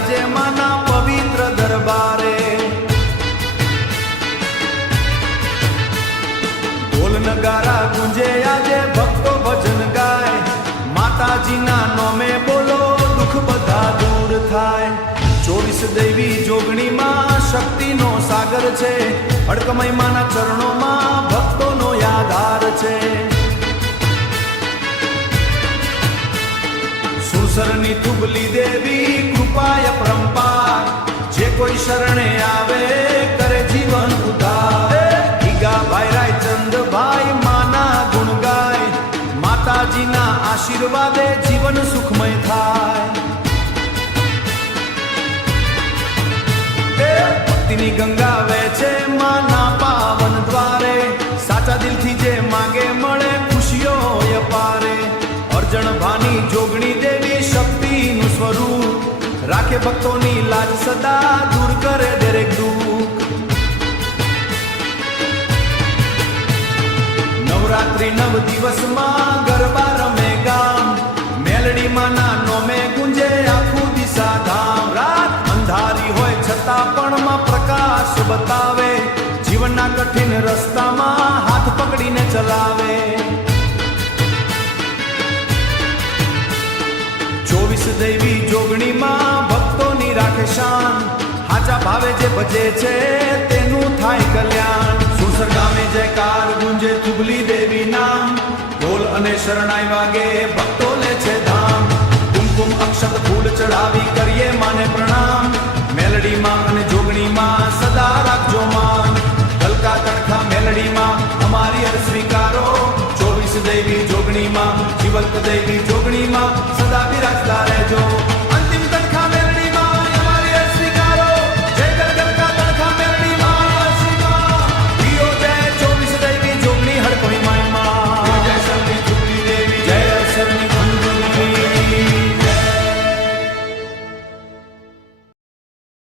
આજે માના પવિત્ર દરબારે. ઢોલ નગારા ગુંજે આજે ભક્તો ભજન ગાય. માતાજીના નોમે બોલો દુઃખ બધા દૂર થાય. 24 દૈવી જોગણીમાં શક્તિનો સાગર છે. અડકમય માના ચરણોમાં ભક્તોનો આધાર છે. સુરસરની થુબલી દેવી કૃપાય પરંપાર. જે કોઈ શરણે આવે કરે જીવન ઉદ્ધાર. ગીગા ભાઈ રાયચંદભાઈ માના ગુણ ગાય. માતાજીના આશીર્વાદે જીવન સુખમય થાય. ભક્તિની ગંગા વહેશે માના પાવન દ્વારે. સાચા દિલથી જે માગે મળે ખુશીઓ અપારે. અર્જણ ભાની જોગણી દેવી શક્તિનું સ્વરૂપ. રાખે ભક્તોની લાજ સદા દૂર કરે દરેક દુઃખ. નવરાત્રી 9 દિવસમાં ગરબા રમે ગામ. મેલડી માના નોમે ગુંજે આખું દિશા ધામ. રાત અંધારી હોય છતાં પણ માં પ્રકાશ બતાવે. જીવનના કઠિન રસ્તામાં હાથ પકડીને ચલાવે. 24 દૈવી જોગણીમાં ભક્તોની રાખે શાન. હાચા ભાવે જે ભજે છે તેનું થાય કલ્યાણ. સુરસર ગામે જયકાર ગુંજે થુબલી દેવી નામ. ઢોલ અને શરણાઈ વાગે ભક્તો લે છે ધામ. કુમકુમ અક્ષત ફૂલ ચડાવી કરીએ માને પ્રણામ. મેલડીમાં અને જોગણીમાં સદા રાખજો માન. હલકા તડકા મેલડીમાં અમારી હર સ્વીકારો. 24 દૈવી જોગણીમાં જીવંત દૈવી જોગણીમાં સદા બિરાજતા રહેજો.